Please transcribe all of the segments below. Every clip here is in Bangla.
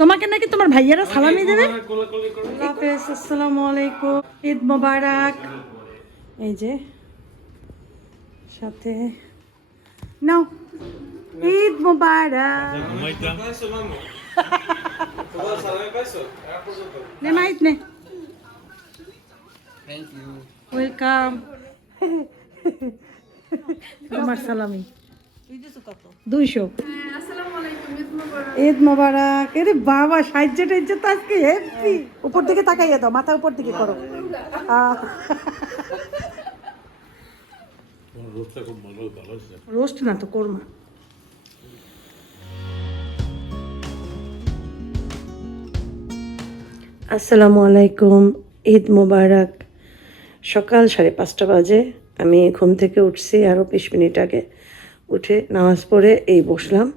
তোমাকে নাকি তোমার ভাইয়ারা সালামি দেবে। হাফেজ, আসসালামু আলাইকুম, ঈদ মোবারক। এই যে সাথে নাও, ঈদ মোবারক। নে মাইত নে, ওয়েলকাম। তোমার সালামি 200। ঈদ মোবারক। এরে বাবা, সাহায্য টাইজ্য তো আজকে হেপি। উপর দিকে তাকাইয়া দাও, মাথা উপর দিকে করো। রোস্ট না তো, কোরমা। আসসালামু আলাইকুম, ঈদ মোবারক। সকাল 5:30 বাজে। আমি ঘুম থেকে উঠছি আরও 20 মিনিট আগে। উঠে নামাজ পড়ে এই বসলাম।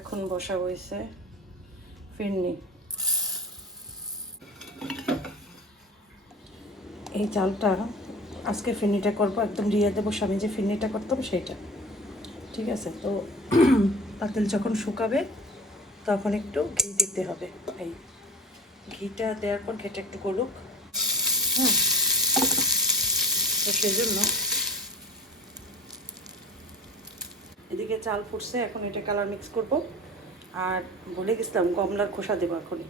এখন বসা হয়েছে ফিরনি। এই চালটা আজকে ফিরনিটা করবো, একদম রিয়া দেবো। স্বামী যে ফিরনিটা করতাম সেইটা, ঠিক আছে। তো পাতিল যখন শুকাবে তখন একটু ঘি দিতে হবে। এই ঘিটা দেওয়ার পর ঘিটা একটু গলুক। হ্যাঁ, তো সেই জন্য এদিকে চাল ফুটছে, এখন এটা কালার মিক্স করব। আর বলে গেছিলাম কমলার খোসা দেবো এখনই।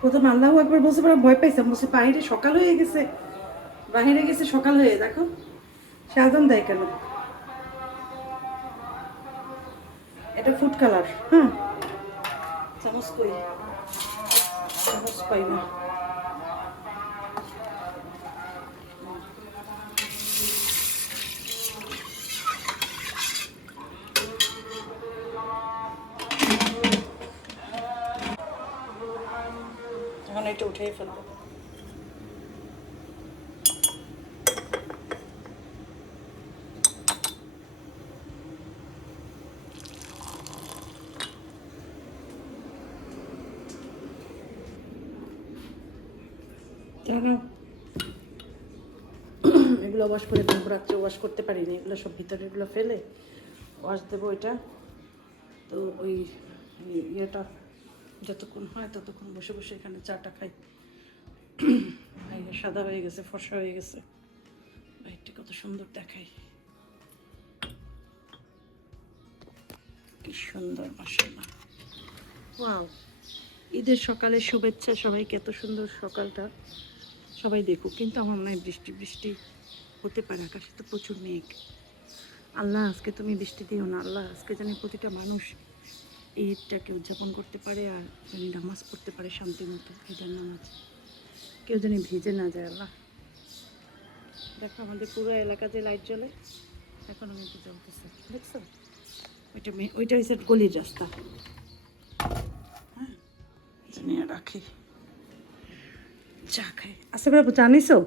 প্রথম আল্লাহ একবার বলছে, পরে ভয় পাইছিলাম, বলছে বাইরে সকাল হয়ে গেছে, বাইরে গেছে সকাল হয়ে। দেখো সাধন দেয় কেন, এটা ফুড কালার। হ্যাঁ, চামচ কই, চামচ পাই না। এখন এটা উঠেই ফেলবো। জানো, এগুলো ওয়াশ করে দেবো, রাত্রে ওয়াশ করতে পারিনি। এগুলো সব ভিতরে এগুলো ফেলে ওয়াশ দেবো এটা। তো ওই ইয়েটা যতক্ষণ হয় ততক্ষণ বসে বসে এখানে চাটা খাই। সাদা হয়ে গেছে, ফর্সা হয়ে গেছে, বাইরটা কত সুন্দর দেখায়, কি সুন্দর, মাশাআল্লাহ। ওয়াও, ঈদের সকালে শুভেচ্ছা সবাইকে। এত সুন্দর সকালটা সবাই দেখুক, কিন্তু আমার মনে হয় বৃষ্টি বৃষ্টি হতে পারে, আকাশে তো প্রচুর মেঘ। আল্লাহ আজকে তুমি বৃষ্টি দিও না আল্লাহ, আজকে জানি প্রতিটা মানুষ ঈদটাকে উদযাপন করতে পারে, আর জানি নামাজ পড়তে পারে শান্তি মতো। ঈদের নামাজ কেউ জানি ভিজে না যায় আল্লাহ। দেখো আমাদের পুরো এলাকা যে লাইট জ্বলে, এখন আমি একটু জ্বলতেছে, দেখছো? ওইটা হচ্ছে গলির রাস্তা। হ্যাঁ, জানিয়ে রাখি। চা খাই। আচ্ছা বাবু, চা নিছো?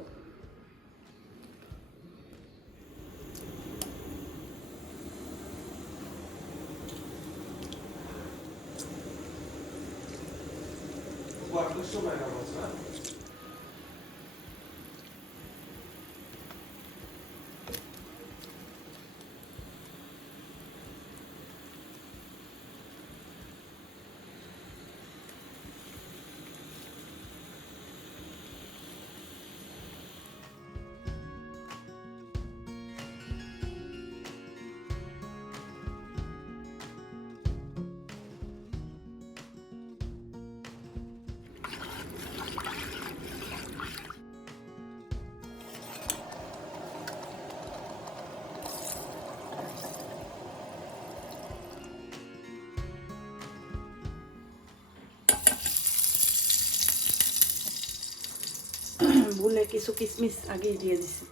ভুলে কিছু কিশমিশ আগেই দিয়ে দিছি,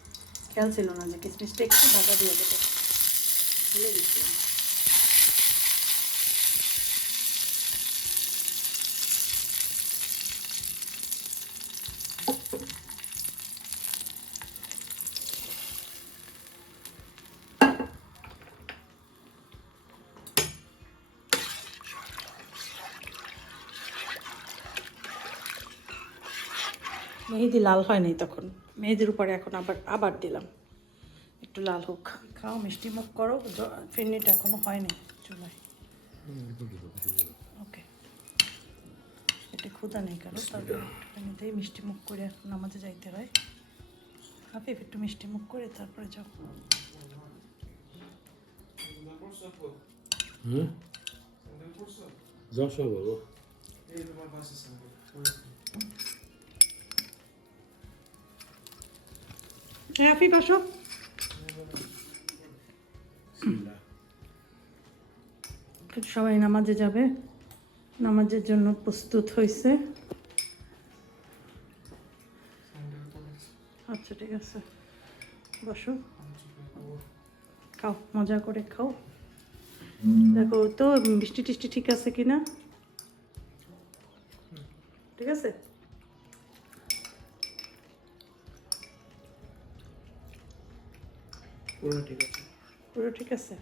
খেয়াল ছিল না যে কিশমিশটা একটু ভাজা দিয়ে দেবো, ভুলে গেছিলাম। মেহেদি লাল হয় নাই তখন, মেহেদির উপরে এখন আবার আবার দিলাম, একটু লাল হোক। খাও, মিষ্টি মুখ করো, ফিরনিটা এখনো হয়নি চুলায়। ওকে, এটা ক্ষুধা নেই কারো, তারপরে একটুখানিতেই মিষ্টি মুখ করে এখন নামাজে যাইতে হয়। হাফিফ একটু মিষ্টি মুখ করে তারপরে যাও। হ্যাঁ হাফিফ আসো। সবাই নামাজে যাবে, নামাজের জন্য প্রস্তুত হয়েছে। আচ্ছা ঠিক আছে, বসো, খাও, মজা করে খাও। দেখো তো বৃষ্টি টিষ্টি ঠিক আছে কিনা, ঠিক আছে? পুরো ঠিক আছে, পুরো ঠিক আছে।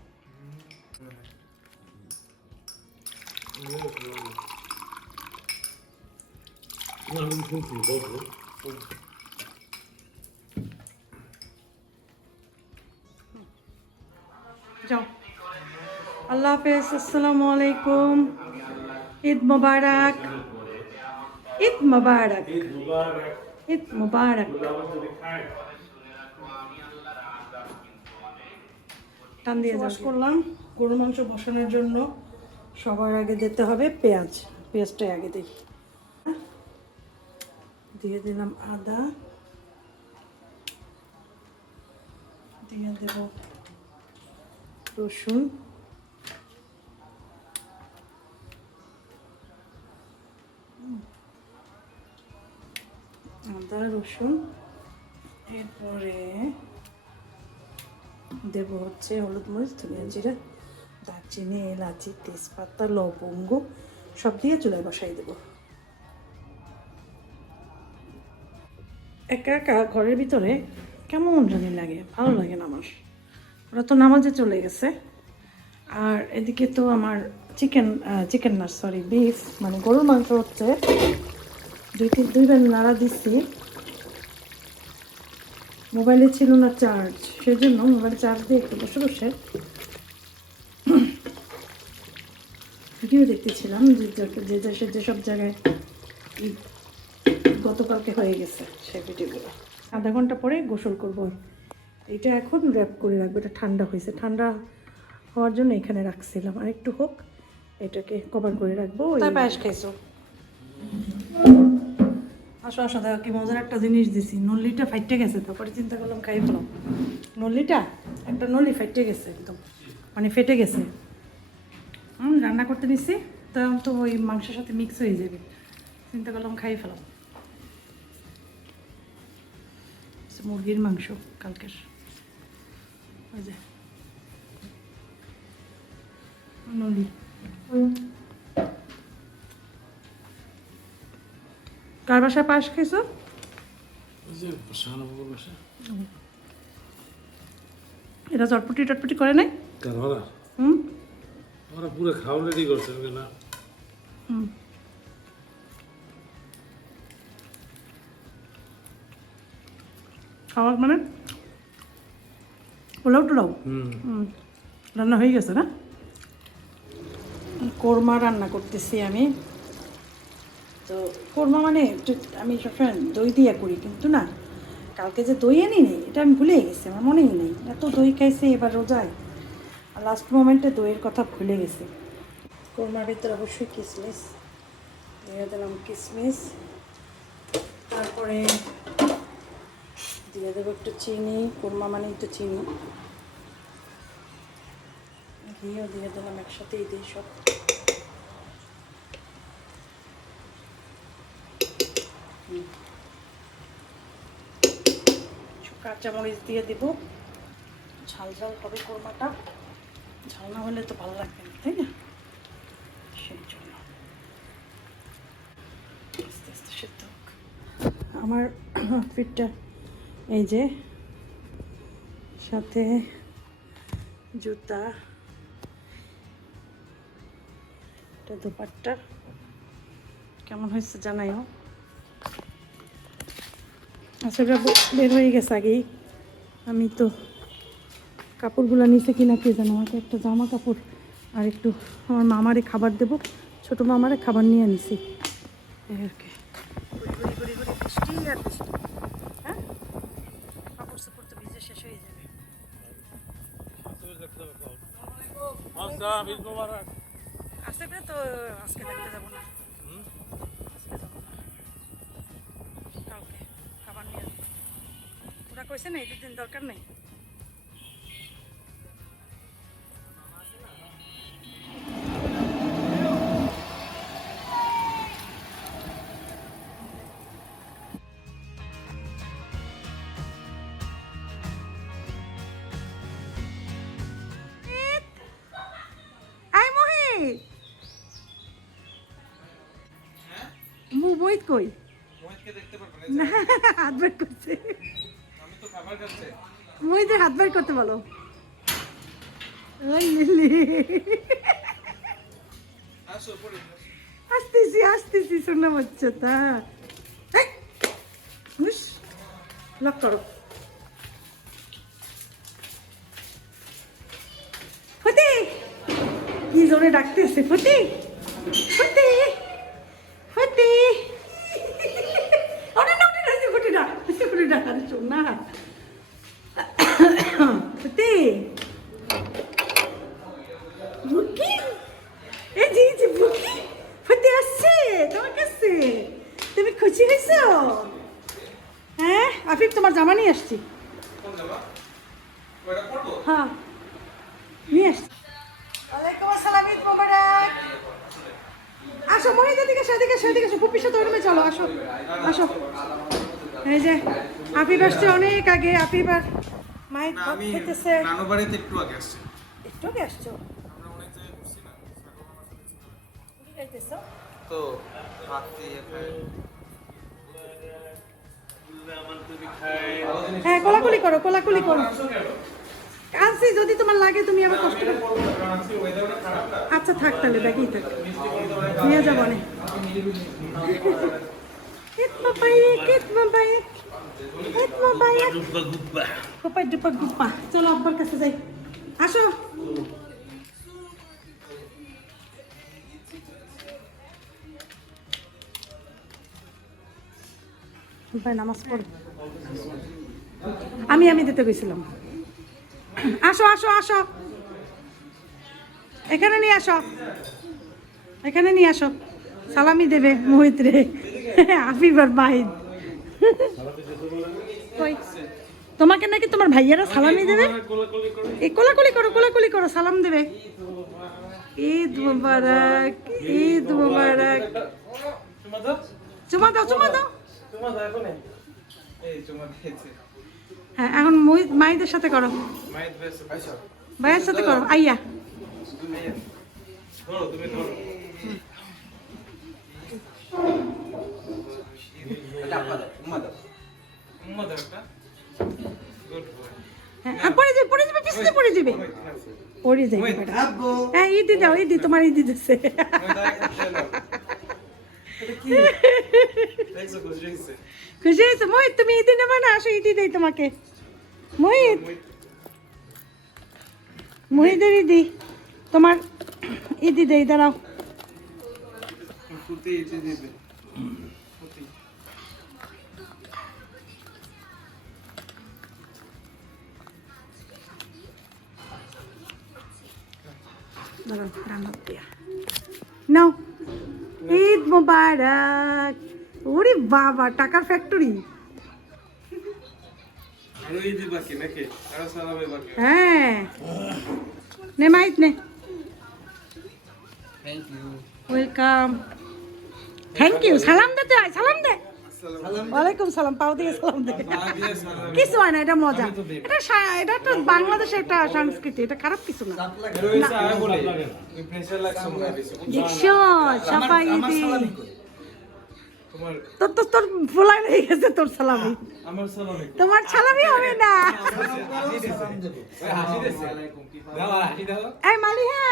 যাও, আল্লাহ হাফেজ, আসসালামু আলাইকুম, ঈদ মোবারক, ঈদ মোবারক, ঈদ মোবারক। টান দিয়ে চাষ করলাম। গরু মাংস বসানোর জন্য সবার আগে দিতে হবে পেঁয়াজ, পেঁয়াজটাই আগে দিই। দিয়ে দিলাম আদা, দিয়ে দেব রসুন, আদা রসুন, এরপরে দেব হচ্ছে হলুদ মরিচ ধনিয়া জিরা দারচিনি এলাচি তেজপাতা লবঙ্গ সব দিয়ে চুলায় বসাই দেব। একা একা ঘরের ভিতরে কেমন জানি লাগে, ভালো লাগে না আমার। ওরা তো নামাজে চলে গেছে, আর এদিকে তো আমার চিকেন না সরি বিফ মানে গরুর মাংস হচ্ছে। দুইবার নাড়া দিচ্ছি, মোবাইলে ছিল না চার্জ, সেজন্য মোবাইল চার্জ দিয়ে একটু বসে বসে ভিডিও দেখতেছিলাম যে দেশের যেসব জায়গায় গতকালকে হয়ে গেছে সেই ভিডিওগুলো। আধা ঘন্টা পরে গোসল করব। এটা এখন র্যাপ করে রাখবো, এটা ঠান্ডা হয়েছে, ঠান্ডা হওয়ার জন্য এখানে রাখছিলাম, আর একটু হোক এটাকে কভার করে রাখবো। পায়েস খাইছো? আসো আসো, দেখো কি মজার একটা জিনিস দিছি, নল্লিটা ফাইটে গেছে, তারপরে চিন্তা করলাম খাই ফেলাম। নল্লিটা একটা নল্লি ফাইটে গেছে একদম, মানে ফেটে গেছে। রান্না করতে নিচ্ছি, তখন তো ওই মাংসের সাথে মিক্স হয়ে যাবে, চিন্তা করলাম খাই ফেলাম। মুরগির মাংস কালকের, ওই যে নলি। কার বাসায় পায়েস খাইছো? এটা চটপটি টটপটি করে নাই? পুরো খাওয়া রেডি করছে না। খাওয়া মানে পোলাও টোলাও রান্না হয়ে গেছে না? কোরমা রান্না করতেছি আমি। তো কোরমা মানে একটু আমি সবসময় দই দিয়ে করি, কিন্তু না কালকে যে দই আনি নেই এটা আমি ভুলে গেছি, আমার মনেই নেই। এত দই খাইছি এবার রোজায়, আর লাস্ট মোমেন্টে দইয়ের কথা ভুলে গেছি। কোরমার ভিতরে অবশ্যই কিশমিশ দিয়ে দিলাম, কিশমিশ, তারপরে দিয়ে দেবো একটু চিনি, কোরমা মানে একটু চিনি, ঘিও দিয়ে দিলাম, একসাথেই দিই সব। কাঁচামরিচ দিয়ে দিব, ঝাল ঝাল হবে কোরমাটা, ঝাল না হলে তো ভালো লাগবে না, তাই না? সেই জন্য আস্তে আস্তে সেদ্ধ হোক। আমার আউটফিটটা এই যে, সাথে জুতা, এটা দোপাট্টা, কেমন হয়েছে জানাইও। আসলে বের হয়ে গেছে আগেই। আমি তো কাপড়গুলো নিচে কিনা কে জানো, আমাকে একটা জামা কাপড় আর একটু আমার মামারে খাবার দেবো, ছোটো মামারে খাবার নিয়ে নিছি এই আর কি। ঘুরি বৃষ্টি আর বৃষ্টি। হ্যাঁ, কাপড় সাপড় তো ভিজে শেষ হয়ে যাবে। আসবে তো আজকে দেখতে যাবো না, আজকে যাবো না, কালকে খাবার নিয়ে যাবো। ওরা কইছে না এই দুদিন দরকার নেই। আই মোহিত, মোহিত কই? না, হাত বের করছে। মোহিতের হাত বের করতে বলো। ওই লিলি, আসতেছি শোনা হচ্ছে তা। লক করো। ফতি কি জোরে ডাকতেছে, ফতি ফতি ফতি। ওটা না, ওটা না, ফুটিটা ফুটিটা, আরে শোন না। ফতি বুকি, এই যে বুকি, ফতি আসছে তোমার কাছে। তুমি খুশি হয়েছো? হ্যাঁ, আফিফ তোমার জামা নিয়ে আসছি। হ্যাঁ নিয়ে আসছি। ওয়ালাইকুম আসসালাম, ঈদ মোবারক। আসো মহিত, এদিকে আসো, এদিকে আসো, এদিকে আসো, পুপির সাথে ওই রুমে চলো, আসো আসো। এই যে আফিফ আসছে অনেক আগে, আফিফ আর মায়ের ভাত খেতেছে। নানু বাড়িতে একটু আগে আসছে। একটু আগে আসছো? আমরা অনেক জায়গায় ঘুরছি না। কি খাইতেছো? তো ভাত দিয়ে খাই। হ্যাঁ, কোলাকুলি করো, কোলাকুলি করো। আনছি, যদি তোমার লাগে তুমি আবার কষ্ট করো। আচ্ছা থাক তাহলে, ব্যাগেই থাক, নিয়ে যাবো না। চলো আব্বার কাছে যাই, আসো। ভাই নামাজ পড়ো। আমি দিতে গেছিলাম। আসো আসো আসো, এখানে নিয়ে আসো, এখানে নিয়ে আসো। সালামি দেবে মোহিত রে, আফিফ আর বাহিদ। তোমাকে নাকি তোমার ভাইয়ারা সালামি দেবে। এই কোলাকুলি করো, কোলাকুলি করো, সালাম দেবে। ঈদ মুবারক, ঈদ মুবারক। চুমা দাও, চুমা দাও। হ্যাঁ, এখন মোহিত মাইদের সাথে করো, ভাইয়ের সাথে করো। আইয়া পড়ে যাবে, পড়ে যাবে, পিছনে পড়ে যাবে, পড়ে যাবে। হ্যাঁ, ইদি দাও, ইদি তোমার ইদি দিচ্ছে। খুশি হয়েছে মোহিত? তুমি ইদি নেবে না? আসো, ইদি দেই তোমাকে। মোহিত, মোহিতের ইদি তোমার, ইদি দেই, দাঁড়াও। নাও, ঈদ মোবারক। ওরে বাবা, টাকার ফ্যাক্টরি। হ্যাঁ, নে মাইত নে। Welcome, thank you. সালাম দিতে হয়, সালাম দে। ওয়ালাইকুম সালাম, পাও দিয়ে সালাম দে। কিছু হয় না, এটা মজা। এটা তো বাংলাদেশের একটা সংস্কৃতি, এটা খারাপ কিছু না। দেখছো সবাই ঈদে। তোর ভোলা হয়ে গেছে তোর সালামি। তোমার সালামি হবে না। এই মালিহা,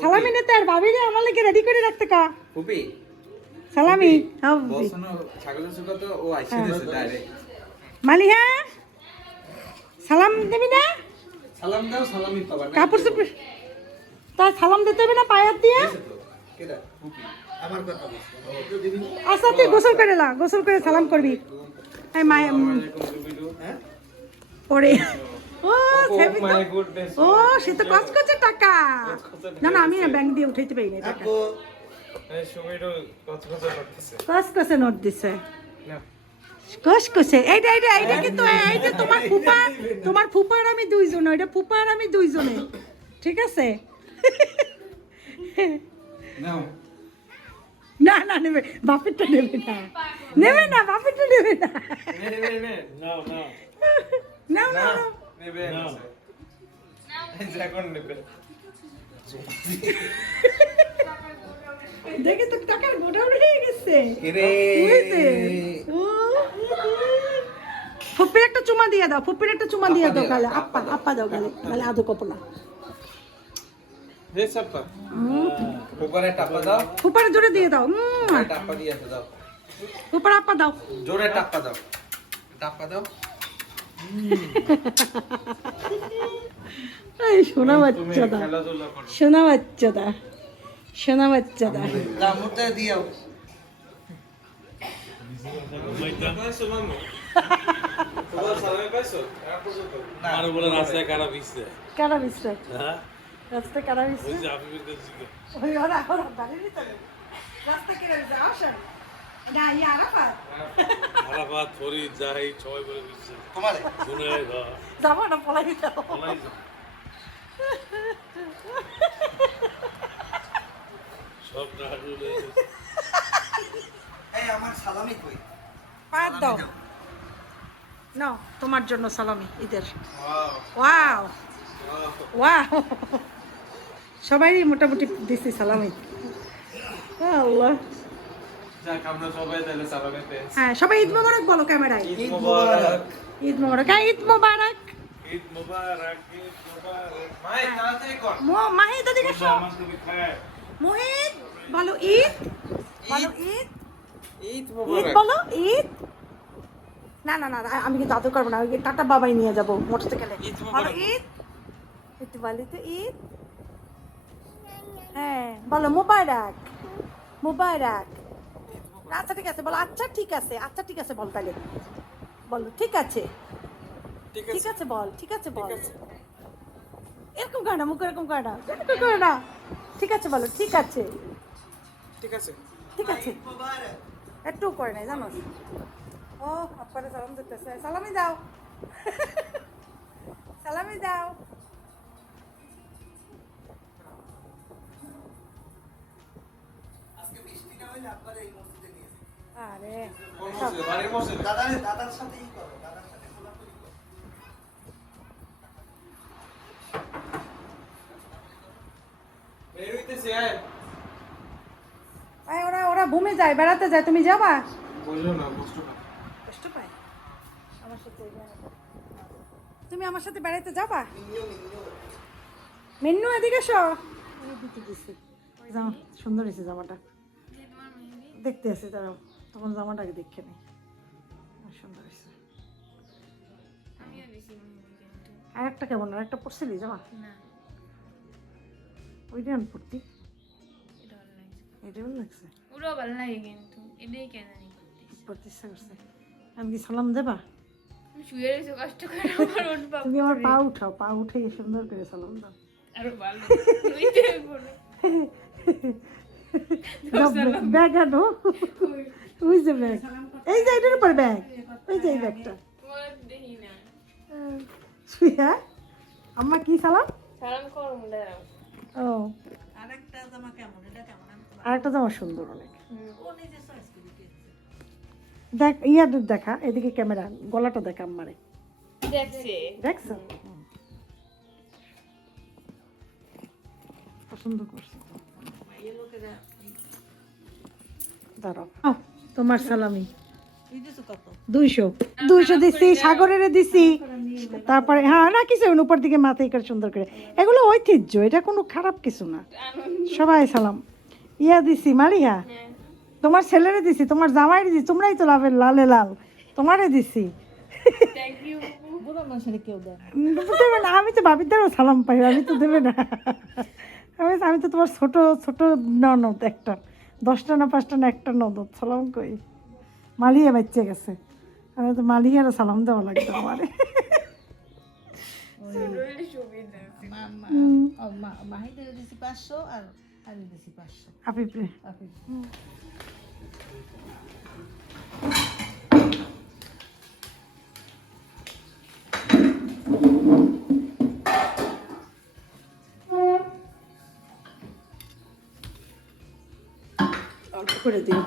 সালামি নিতে আর ভাবি রে আমার লাগে রেডি করে রাখতে কা। সালামি বসনো ছাগলের সুকা তো ও আইসে দিছে ডাইরেক্ট। মালিহা সালাম দেবি না সালাম দাও, সালামি পাবা না। কাপড় চোপড় তার সালাম দিতে হবে না পায়ার দিয়ে কেডা ফুপি আমার কথা বলছো দিবি। আচ্ছা তুই গোসল করে লা, গোসল করে সালাম করবি। এই মায়া হ্যাঁ পরে ও সেবি মাই গুডনেস। ও সে তো কষ্ট করছে টাকা। না না আমি ব্যাংক দিয়ে উঠাইতে পারি না টাকা। এই সুবিটো কত কত করতেছে কষ্ট করছে নোট দিছে, না কষ্ট করছে। এইটা কিন্তু এই যে তোমার ফুপার আমি দুইজন, ওইটা ফুপার আমি দুইজনে, ঠিক আছে? নাও না না নেবে, বাপেরটা নেবে না, নেবে না, বাপেরটা নেবে না। নে নাও নাও না না নেবে না নাও। এই যে এখন নেবে। দেখে তো টাকার গোটা উঠে গেছে। রে বুঝতে? ও, ফুপির একটা চুমা দিয়ে দাও, ফুপির একটা চুমা দিয়ে দাও গালে, আপা দাও গালে, গালে আদো কপলা। হে সাপা উপরে টাপা দাও, ফুপার জোরে দিয়ে দাও, টাপা দিয়ে দাও, ফুপার আপা দাও। জোরে টাপা দাও, টাপা দাও। এই সোনা বাচ্চাদা, খেলাধুলা করো। সোনা বাচ্চাদা, সোনা বাচ্চাদা। দামটা দিও। পাইছো মামু? তোমার সালামে পাইছো? আর পর্যন্ত না। আর বলে রাস্তায় কারা ভিজছে কারা বিশ্বে হ্যাঁ রাস্তা কারা বিশ্বে ওই যে আফিফের কাছে গিয়ে। ওই ওরা দাঁড়িয়ে তো রাস্তা কেটে দিচ্ছে। আসেন না ইয়ে আরাফাত আরাফাত ফরিদ জাহিদ সবাই বলে ভিজছে তোমারে শুনে যাবো না পলাই যাবো। সব টাকা ডুবে এই আমার সালামি কই? পাত দাও নাও, তোমার জন্য সালামি ঈদের। ওয়াও ওয়াও ওয়াও, সবাই মোটামুটি দিছি সালামি। আল্লাহ, যাক আমরা সবাই তাহলে সালামে পেয়েছি। হ্যাঁ সবাই ঈদ মোবারক বলো ক্যামেরায়। ঈদ মোবারক। ঈদ মোবারক, হ্যাঁ ঈদ মোবারক। ঈদ মোবারক ঈদ মোবারক মাই তাড়াতাড়ি কর। মাহিদ ওদিকে এসো। আমার তুমি খায় মোহিত বলো ঈদ, বলো ঈদ, ঈদ ঈদ মোবারক। বলো ঈদ। না না না আমি কিন্তু আদর করবো না, ওই টাটা বাবাই নিয়ে যাবো মোটরসাইকেলে। ঈদ বলো মোবারক। ঈদ, একটু বলি তো ঈদ। হ্যাঁ বলো মোবারক, মোবারক। আচ্ছা ঠিক আছে বলো, আচ্ছা ঠিক আছে, আচ্ছা ঠিক আছে বল তাহলে, বলো ঠিক আছে, ঠিক আছে বল, ঠিক আছে বল। এরকম করে না, মুখ এরকম করে না, এরকম করে না। ঠিক আছে বলো, ঠিক আছে, ঠিক আছে। ঠিক আছে। একটু করে নাই জানো। ও আপনারা সালাম দিতেছে, সালামি দাও, সালামি দাও। আরে কোন মসজিদে? বাড়ির মসজিদে? দাদার সাথেই করো, দাদার সাথে খোলাখুলি করো। বের হইতেছি আয়। এই ওরা ঘুমে যায়, বেড়াতে যায়, তুমি যাবা? বললো না কষ্ট না। কষ্ট পায় আমার সাথে বেড়াতে। তুমি আমার সাথে বেড়াতে যাবা? মিন্নু এদিকে এসো। এদিকে দিছি জামা, সুন্দর হয়েছে জামাটা, দেখতে আছে তারা, তখন জামাটাকে দেখে নেই, সুন্দর হয়েছে। আর একটা কেমন, আর একটা পড়ছিলি জামা? ওইটা আমি পড়তি, এটা ভালো লাগছে, ওরাও ভালো লাগে কিন্তু এটাই কেন জানি পড়তে ইচ্ছা করছে। আমি কি সালাম দেবা? আমি শুয়ে রয়েছে কষ্ট করে আমার উঠবা তুমি আমার পা উঠাও, পা উঠে সুন্দর করে সালাম দাও। আরো ভালো ওইটাই বলো ব্যাগ আনো, ওই যে ব্যাগ, এই যে এটার উপর ব্যাগ, ওই যে এই ব্যাগটা। তোমার দেখি না শুয়া আম্মা কি সালাম? সালাম করো দাঁড়াও ও আরেকটা জামা সুন্দর অনেক, দেখ ইয়াদের দেখা, এদিকে ক্যামেরা, গলাটা দেখা আম্মারে, দেখছে দেখছো? পছন্দ করছে দাঁড়াও, তোমার সালামি 200 দিচ্ছি, সাগরের দিছি, তারপরে হ্যাঁ না কিছু উপর দিকে মাথায় করে সুন্দর করে, এগুলো ঐতিহ্য, এটা কোনো খারাপ কিছু না। সবাই সালাম ইয়া দিছি মারিয়া, তোমার ছেলেরে দিছি, তোমার জামাইরে দিছি, তোমরাই তো লালে লাল, তোমারে দিছি। থ্যাংক ইউ বুড়ো মানুষের কেউ দেয় না। দেবে না, আমি তো ভাবির দ্বারাও সালাম পাই, আমি তো দেবে না। আমি তো তোমার ছোট ছোট ননদ একটা, 10টা না 5টা না একটা ননদ, সালাম কই। মালিয়া বাচ্চা গেছে, আমি তো মালিয়ারও সালাম দেওয়া লাগতো আমার। ছোটবেলায় সুবিধা মাহিদের দিছি 500 আর আমি দিছি 500 আপিপরে আপনি অল্প করে দিন।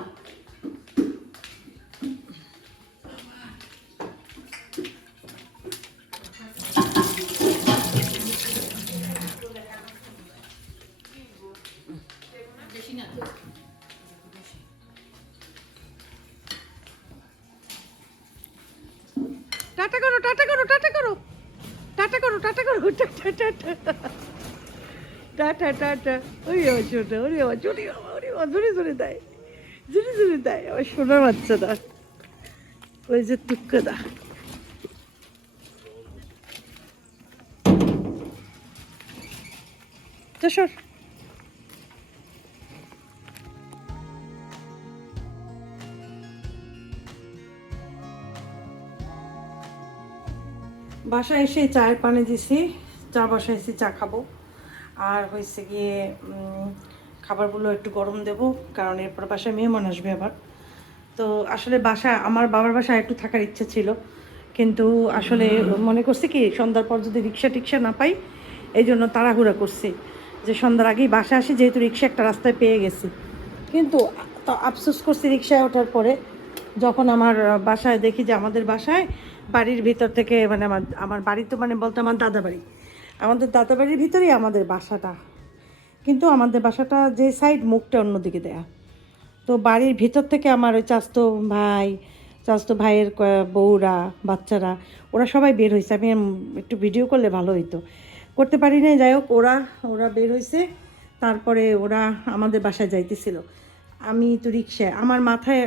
টাটা করো, টাটা করো, টাটা করো, টাটা করো, টাটা করো, টাটা টাটা টাটা টাটা। ওই ছোট, ওরে জুড়ি বাবা, ওরে জুড়ি জুড়ি দেয়, জুড়ি জুড়ি দেয় আমার সোনার বাচ্চাটা, ওই যে টুক্কাদা। সর বাসায় এসে চায়ের পানি দিছি, চা বসাইছি, চা খাবো। আর হয়েছে গিয়ে খাবারগুলো একটু গরম দেব, কারণ এরপর বাসায় মেহমান আসবে আবার। তো আসলে আমার বাবার বাসায় একটু থাকার ইচ্ছে ছিল, কিন্তু আসলে মনে করছি কি সন্ধ্যার পর যদি রিক্সা টিক্সা না পাই, এই জন্য তাড়াহুড়া করছি যে সন্ধ্যার আগেই বাসা আসি, যেহেতু রিক্সা একটা রাস্তায় পেয়ে গেছি। কিন্তু তো আফসোস করছি রিক্সায় ওঠার পরে, যখন আমার বাসায় দেখি যে আমাদের বাসায় বাড়ির ভিতর থেকে মানে আমার বাড়ি তো মানে বলতে আমার দাদা বাড়ি, আমাদের দাদা বাড়ির ভিতরেই আমাদের বাসাটা, কিন্তু আমাদের বাসাটা যে সাইড মুখটা অন্যদিকে দেয়া। তো বাড়ির ভিতর থেকে আমার ওই চাচতো ভাইয়ের বউরা, বাচ্চারা, ওরা সবাই বের হয়েছে। আমি একটু ভিডিও করলে ভালো হইতো, করতে পারি না। যাই হোক, ওরা বের হয়েছে, তারপরে ওরা আমাদের বাসায় যাইতেছিল। আমি তো রিক্সায়, আমার মাথায়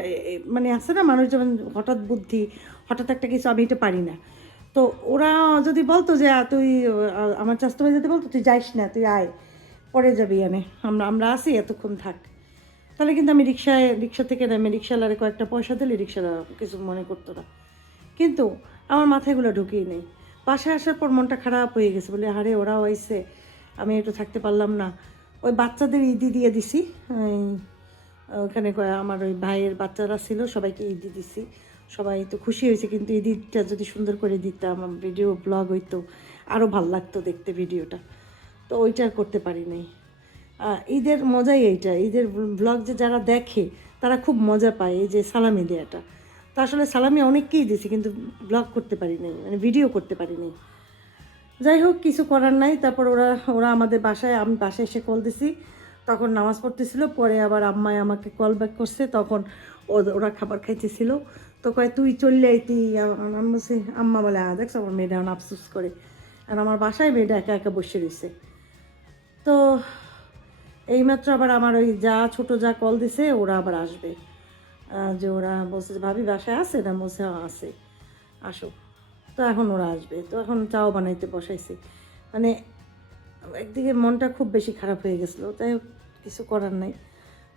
মানে আছে না মানুষ যেমন হঠাৎ বুদ্ধি, হঠাৎ একটা কিছু, আমি এটা পারি না। তো ওরা যদি বলতো যে তুই আমার চাচতো ভাই যদি বলতো তুই যাইস না, তুই আয়, পরে যাবি, আমরা আসি, এতক্ষণ থাক, তাহলে কিন্তু আমি রিক্সা থেকে নামে রিক্সাওয়ালারে কয়েকটা পয়সা দিলে রিক্সাওয়ালা কিছু মনে করতো না। কিন্তু আমার মাথায় এগুলো ঢুকিয়ে নেই। বাসায় আসার পর মনটা খারাপ হয়ে গেছে, বলে আরে ওরাও আইসে, আমি একটু থাকতে পারলাম না। ওই বাচ্চাদের ঈদি দিয়ে দিছি, ওখানে আমার ওই ভাইয়ের বাচ্চারা ছিল, সবাইকে ঈদি দিছি, সবাই তো খুশি হয়েছে। কিন্তু ঈদটা যদি সুন্দর করে দিতাম, ভিডিও ব্লগ হইতো, আরও ভাল লাগতো দেখতে ভিডিওটা, তো ওইটা আর করতে পারি নাই। ঈদের মজাই এইটা, ঈদের ব্লগ যে যারা দেখে তারা খুব মজা পায়, এই যে সালামি দেওয়াটা। তো আসলে সালামি অনেককেই দিয়েছি, কিন্তু ব্লগ করতে পারি নাই, মানে ভিডিও করতে পারি নাই। যাই হোক, কিছু করার নাই। তারপর ওরা আমাদের বাসায়, আমি বাসায় এসে কল দিছি, তখন নামাজ পড়তেছিল। পরে আবার আম্মায় আমাকে কল ব্যাক করছে, তখন ওরা খাবার খাইতেছিল। তো কয় তুই চললে আইতি, বলছি আম্মা বলে দেখছো আমার মেয়েটা এখন আফসোস করে, আর আমার বাসায় মেয়েটা একা একা বসে রয়েছে। তো এইমাত্র আবার আমার ওই ছোট কল দিছে, ওরা আবার আসবে, যে ওরা বলছে যে ভাবি বাসায় আছে না, বলছে আছে, আসো। তো এখন ওরা আসবে, তো এখন চাও বানাইতে বসাইছি। মানে একদিকে মনটা খুব বেশি খারাপ হয়ে গেছিলো, তাই কিছু করার নাই,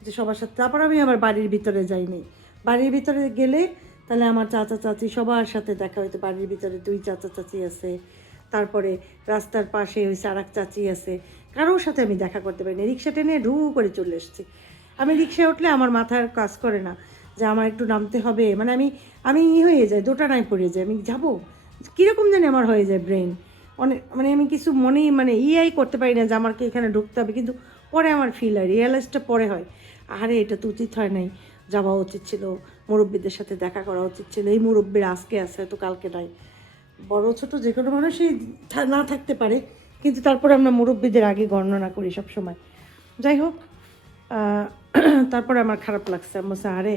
যে সবার সাথে। তারপর আমি আবার বাড়ির ভিতরে যাইনি। বাড়ির ভিতরে গেলে তাহলে আমার চাচা চাচি সবার সাথে দেখা হইতো। বাড়ির ভিতরে 2 চাচা চাচি আছে, তারপরে রাস্তার পাশে হয়েছে আর এক চাচি আছে, কারোর সাথে আমি দেখা করতে পারিনি। রিক্সা টেনে ঢু করে চলে এসেছি। আমি রিক্সায় উঠলে আমার মাথার কাজ করে না যে আমার একটু নামতে হবে, মানে আমি হয়ে যায়, দোটানায় পড়ে যায়, আমি যাবো কীরকম জানি আমার হয়ে যায় ব্রেন অনেক, মানে আমি কিছু মনেই মানে করতে পারি না যে আমাকে এখানে ঢুকতে হবে। কিন্তু পরে আমার ফিল হয়, রিয়েলাইজটা পরে হয়, আরে এটা তো উচিত হয় নাই, যাওয়া উচিত ছিল, মুরব্বীদের সাথে দেখা করা উচিত ছিল। এই মুরব্বীর আজকে আছে, তো কালকে নাই। বড় ছোট যে কোনো মানুষই না থাকতে পারে, কিন্তু তারপরে আমরা মুরব্বীদের আগে গণনা করি সব সময়। যাই হোক, তারপরে আমার খারাপ লাগছে। আমি বলছি আরে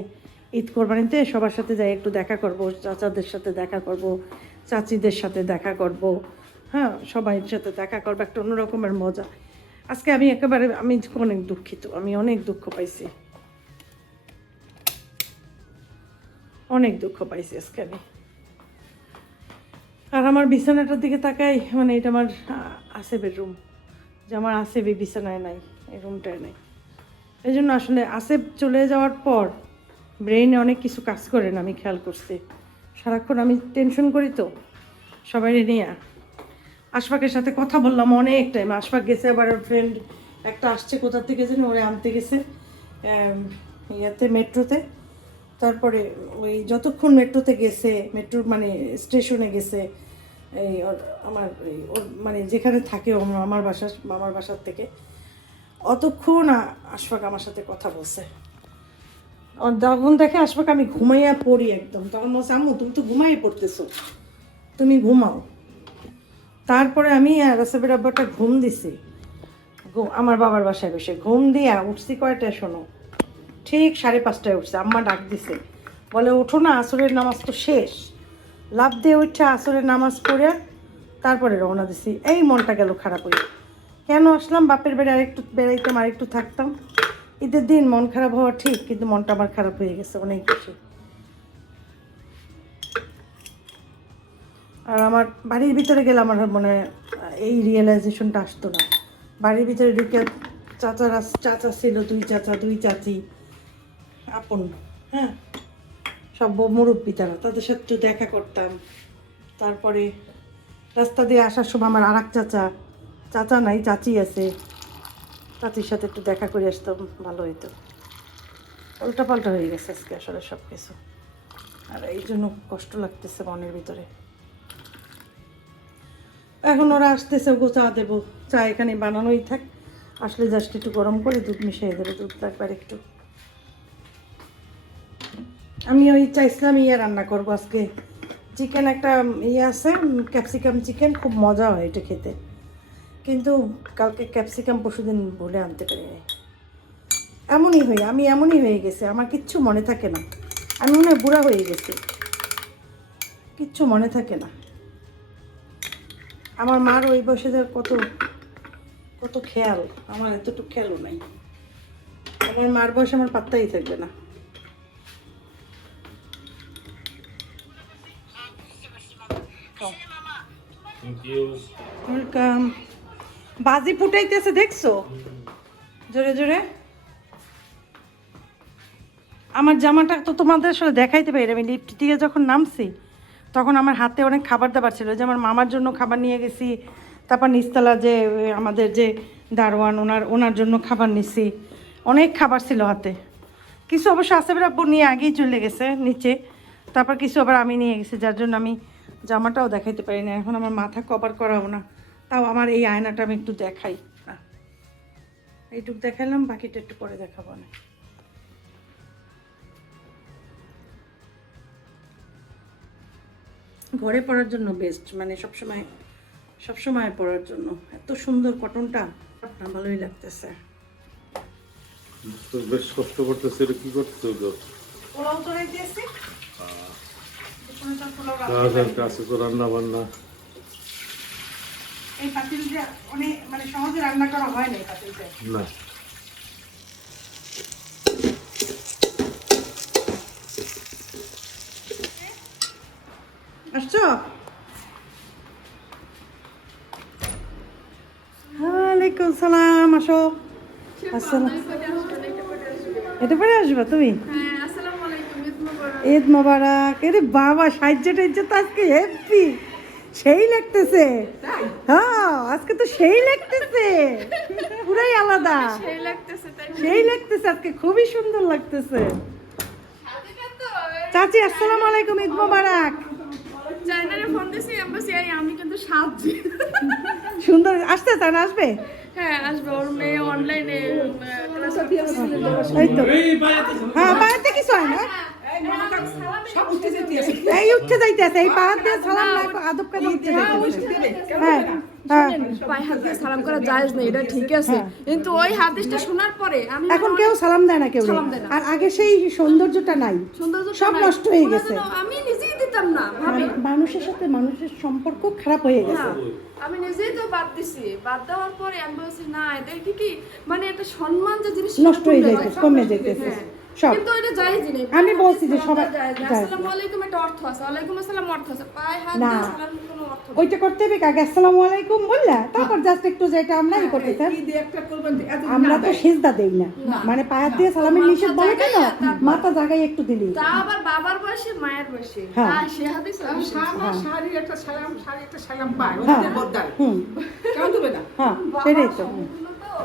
ঈদ কোরবানিতে সবার সাথে যাই, একটু দেখা করব, চাচাদের সাথে দেখা করব, চাচিদের সাথে দেখা করব, হ্যাঁ সবাইয়ের সাথে দেখা করবো, একটা অন্যরকমের মজা। আজকে আমি অনেক দুঃখিত, আমি অনেক দুঃখ পাইছি। অনেক দুঃখ পাইছি আজকে আমি। আর আমার বিছানাটার দিকে তাকাই, মানে এটা আমার আসেফের রুম, যে আমার আসেফ এই বিছানায় নাই, এই রুমটায় নাই। এই জন্য আসলে আসেফ চলে যাওয়ার পর ব্রেইনে অনেক কিছু কাজ করে না, আমি খেয়াল করছি। সারাক্ষণ আমি টেনশন করি তো সবাই নিয়ে। আশফাকের সাথে কথা বললাম অনেক টাইম। আশফাক গেছে, আবার ওর ফ্রেন্ড একটা আসছে কোথা থেকে যেন, ওরে আনতে গেছে ইয়াতে, মেট্রোতে। তারপরে ওই যতক্ষণ মেট্রোতে গেছে, মেট্রোর মানে স্টেশনে গেছে, এই আমার ওর মানে যেখানে থাকে আমার বাসার থেকে, অতক্ষণ আশফাক আমার সাথে কথা বলছে। তখন দেখে আশফাক আমি ঘুমাইয়া পড়ি একদম, তখন বলছে আম্মু তুমি তো ঘুমাইয়ে পড়তেছো, তুমি ঘুমাও। তারপরে আমি রাসেবের আব্বাটা ঘুম দিছি, আমার বাবার বাসায় বসে ঘুম দিয়া উঠছি কয়টায় শোনো, ঠিক 5:30টায় উঠছে। আম্মা ডাক দিছে, বলে ওঠো না, আসরের নামাজ তো শেষ। লাভ দিয়ে উঠছে, আসরের নামাজ পড়ে তারপরে রওনা দিছি। এই মনটা গেল খারাপ হয়ে, কেন আসলাম, বাপের বাড়ি আরেকটু বেড়াইতাম, আরেকটু থাকতাম। ঈদের দিন মন খারাপ হওয়া ঠিক, কিন্তু মনটা আমার খারাপ হয়ে গেছে অনেক বেশি। আর আমার বাড়ির ভিতরে গেলে আমার মনে এই রিয়েলাইজেশনটা আসতো না। বাড়ির ভিতরে ঢুকে চাচা ছিল, 2 চাচা 2 চাচি আপন, হ্যাঁ, সব মুরব্বী, তাদের সাথে একটু দেখা করতাম। তারপরে রাস্তা দিয়ে আসার সময় আমার আর এক চাচা নাই, চাচি আছে, চাচির সাথে একটু দেখা করে আসতাম, ভালো হইতো। উল্টাপাল্টা হয়ে গেছে আজকে আসলে সব কিছু, আর এই জন্য কষ্ট লাগতেছে মনের ভিতরে। এখন ওরা আসতেছে, ওগো চা দেবো, চা এখানে বানানোই থাক, আসলে জাস্ট একটু গরম করে দুধ মিশিয়ে দেবো, দুধ একবার একটু। আমি ওই চাইছিলাম রান্না করবো আজকে, চিকেন একটা আছে, ক্যাপসিকাম চিকেন, খুব মজা হয় এটা খেতে, কিন্তু কালকে ক্যাপসিকাম পরশুদিন বলে আনতে পারিনি। আমি এমনই হয়ে গেছে, আমার কিচ্ছু মনে থাকে না, আমি মনে হয় বুড়া হয়ে গেছি, কিচ্ছু মনে থাকে না। আমার মার ওই বয়সে কত খেয়াল, আমার এতটুকু খেয়ালও নাই। আমার মার বয়সে আমার পাত্তাই থাকবে না। ওয়েলকাম। বাজি ফুটাইতেছে দেখছো, জোরে জোরে। আমার জামাটা তো তোমাদের আসলে দেখাইতে পারি, আমি লিফট দিয়ে যখন নামছি তখন আমার হাতে অনেক খাবার দাবার ছিল, যে আমার মামার জন্য খাবার নিয়ে গেছি, তারপর নিচতলা যে আমাদের যে দারোয়ান ওনার জন্য খাবার নিছি, অনেক খাবার ছিল হাতে। কিছু অবশ্য আসেফের আব্বু নিয়ে আগেই চলে গেছে নিচে, তারপর কিছু আবার আমি নিয়ে গেছি, যার জন্য আমি জামাটাও দেখাইতে পারি না। এখন আমার মাথা কভার করাও না, তাও আমার এই আয়নাটা আমি একটু দেখাই, এইটুকু দেখাইলাম, বাকিটা একটু পরে দেখাবো না। ঘরে পরার জন্য বেস্ট, মানে সবসময় পরার জন্য। এত সুন্দর কটনটা, ভালোই লাগতেছে। তো বেশ কষ্ট করতেছে, এটা কি করতেছে তো? পোলাও তরাই দিয়েছি, কাছে তো রান্না বান্না। এই পাতিলটা অনেক মানে সহজে রান্না করা হয় না, এই পাতিলটা না। আসছো? ওয়ালাইকুম সালাম, আসো। আসসালাম, এটা পরে আসবা তুমি? ঈদ মোবারক। এরে বাবা, সাহায্য টাইজ্য তো আজকে হেপি, সেই লাগতেছে। হ্যাঁ, আজকে তো সেই লাগতেছে, পুরাই আলাদা, সেই লাগতেছে আজকে, খুবই সুন্দর লাগতেছে। চাচি আসসালামু আলাইকুম, ঈদ মোবারক। চাইনারে ফোন দিছি, এমবাসি আমি কিন্তু সাজছি। সুন্দর আসতে, তাই না আসবে? হ্যাঁ আসবে, ওর মেয়ে অনলাইনে ক্লাস করতেছে। এই তো, হ্যাঁ, বাড়িতে কিছু হয় না, এই উঠতে যাইতেছে, এই পাহাড় দিয়ে সালাম না, আদব কাজ উঠতে যাইতেছে। হ্যাঁ হ্যাঁ, পায়ে হাত দিয়ে সালাম করা জায়েজ নেই, এটা ঠিক আছে, কিন্তু ওই হাদিসটা শোনার পরে আমি এখন কেউ সালাম দেয় না, কেউ সালাম দেয় না। আর আগে সেই সৌন্দর্যটা নাই, সব নষ্ট হয়ে গেছে। আমি নিজেই দিতাম না, ভাবি মানুষের সাথে মানুষের সম্পর্ক খারাপ হয়ে গেছে। আমি নিজেই তো বাদ দিছি, বাদ দেওয়ার পরে আমি বলছি না, এটা কি মানে একটা সম্মান যে জিনিস নষ্ট হয়ে যাইতেছে, কমে যাইতেছে, সব কিন্তু এটা জায়েজই নেই। আমি বলছি যে সবাই জায়েজ নেই। জায়েজ আসসালামু না। আলাইকুম একটা অর্থ আছে, ওয়ালাইকুম আসসালাম অর্থ আছে, পায়ে হাত না। দিয়ে সালামের কোনো অর্থ নেই। ওইটা করতে হবে আগে আসসালামু আলাইকুম বললা, তারপর জাস্ট একটু যেটা আমরা করতেছি আমরা তো সিজদা দেই না, মানে পায়ের দিয়ে সালামের নিষেধ বলে কেন, মাথা জায়গায় একটু দিলি। তা আবার বাবার বয়সে মায়ের বয়সে হ্যাঁ। তা সে হাদিস হ্যাঁ সেটাই তো,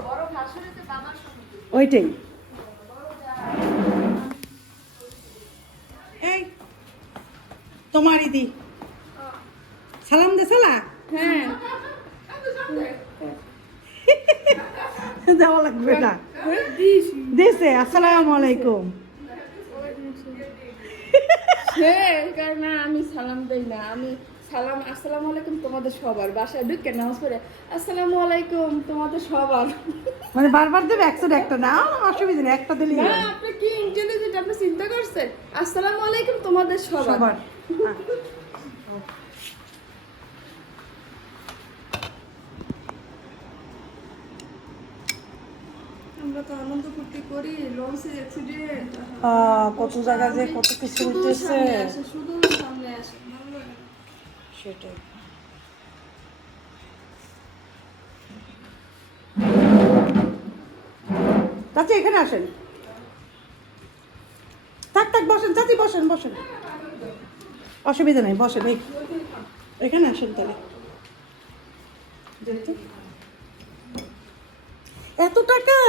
বড় ভাষণে বাবার সঙ্গে ওইটাই। এই তোমার ইদি সালাম দে সালা, হ্যাঁ দেওয়া লাগবে না, দেশে আসসালামু আলাইকুম। কারণ না আমি সালাম দেই না, আমি সালাম আসসালামু আলাইকুম তোমাদের সবার, বাসায় ঢুকে নামাজ পড়ে আসসালামু আলাইকুম তোমাদের সবার। মানে বারবার দেবে একশো একটা না, অসুবিধা নেই, একটা দিলেই না হয়। আপনি কি ইন্টেলিজেন্ট, আপনি চিন্তা করছেন আসসালামু আলাইকুম তোমাদের সবার। সবার আমরা তো আনন্দ ফুর্তি করি, লঞ্চে অ্যাক্সিডেন্ট কত জায়গায় যে কত কিছু হইতেছে, শুধু সামনে আসে ভালো লাগে না। সেটাই। চাচি এখানে আসেন, থাক থাক বসেন চাচি, বসেন বসেন, অসুবিধা নেই, বসেন এখানে আসেন তাহলে। এত টাকা,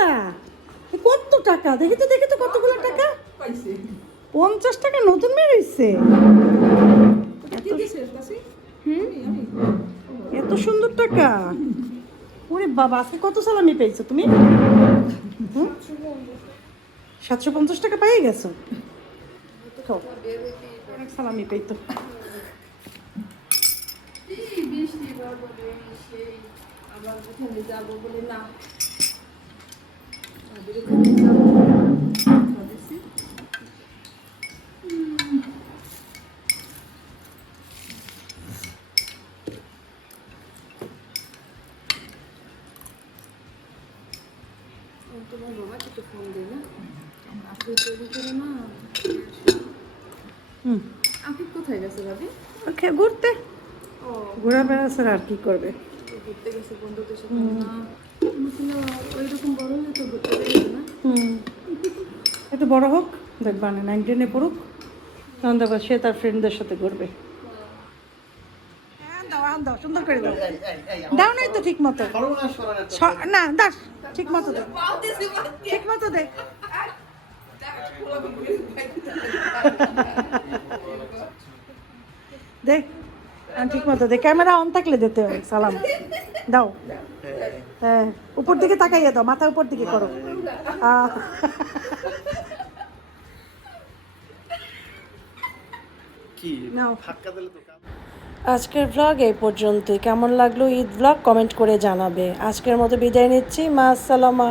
কত টাকা দেখি তো কতগুলো টাকা, 50 টাকা নতুন বেরোইছে, এত সুন্দর টাকা। ওরে বাবা, আজকে কত সালামি পেয়েছো তুমি? 750 টাকা পেয়ে গেছো, অনেক সালামি পেয়েতো। বৃষ্টি বলে সেই আবার ওখানে যাবো বলে না আমাদের ওখানে যাবো ভাবছি। তোমার বাবাকে তো ফোন দিই না, আপনি তৈরি করে না। আকিব কোথায় গেছে ভাবি? ওকে ঘুরতে, ঘোরা বেড়াচ্ছে আর কি করবে। ঘুরতে গেছে বন্ধুদের সাথে না, ওই রকম বড় হয়ে তো ঘুরতে গেছে না। একটু বড় হোক, দেখবা না 9 10-এ পড়ুক, তখন দেখবা সে তার ফ্রেন্ডদের সাথে ঘুরবে। দাও সুন্দর করে দাও, দাও নাই তো ঠিক মতো না, দাস ঠিক মতো দে, ঠিক মতো দে। দেখ ঠিক মতো দে, ক্যামেরা অন থাকলে দিতে হয় সালাম। দাও, হ্যাঁ উপর দিকে তাকাইয়া দাও, মাথা উপর দিকে করো। আজকের ভ্লগ এই পর্যন্তই। কেমন লাগলো ঈদ ভ্লগ কমেন্ট করে জানাবে। আজকের মতো বিদায় নিচ্ছি, মা আসসালামা।